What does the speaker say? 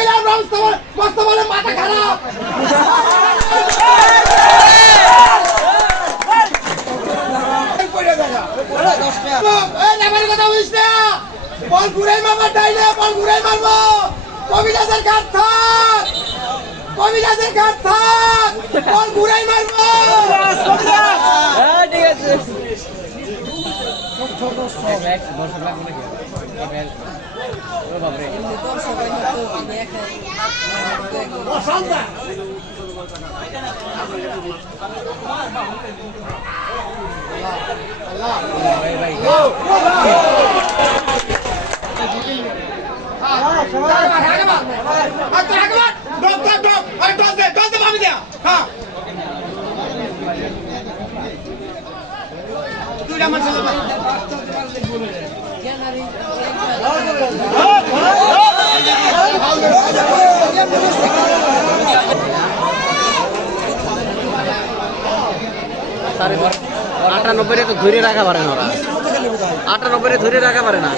কইলাম মস্ত বলে মাথা খারাপ। কথা বলিস না, বল ঘুরাই মারবো, ডাইলে বল ঘুরাই মারবো। কবিরাজের ঘাট থাক, কবিরাজের ঘাট থাক, বল ঘুরাই মারবো। ঠিক আছে আটানব্বই তো ধরে রাখা পারে না, ওরা 98 ধরে রাখা পারে না।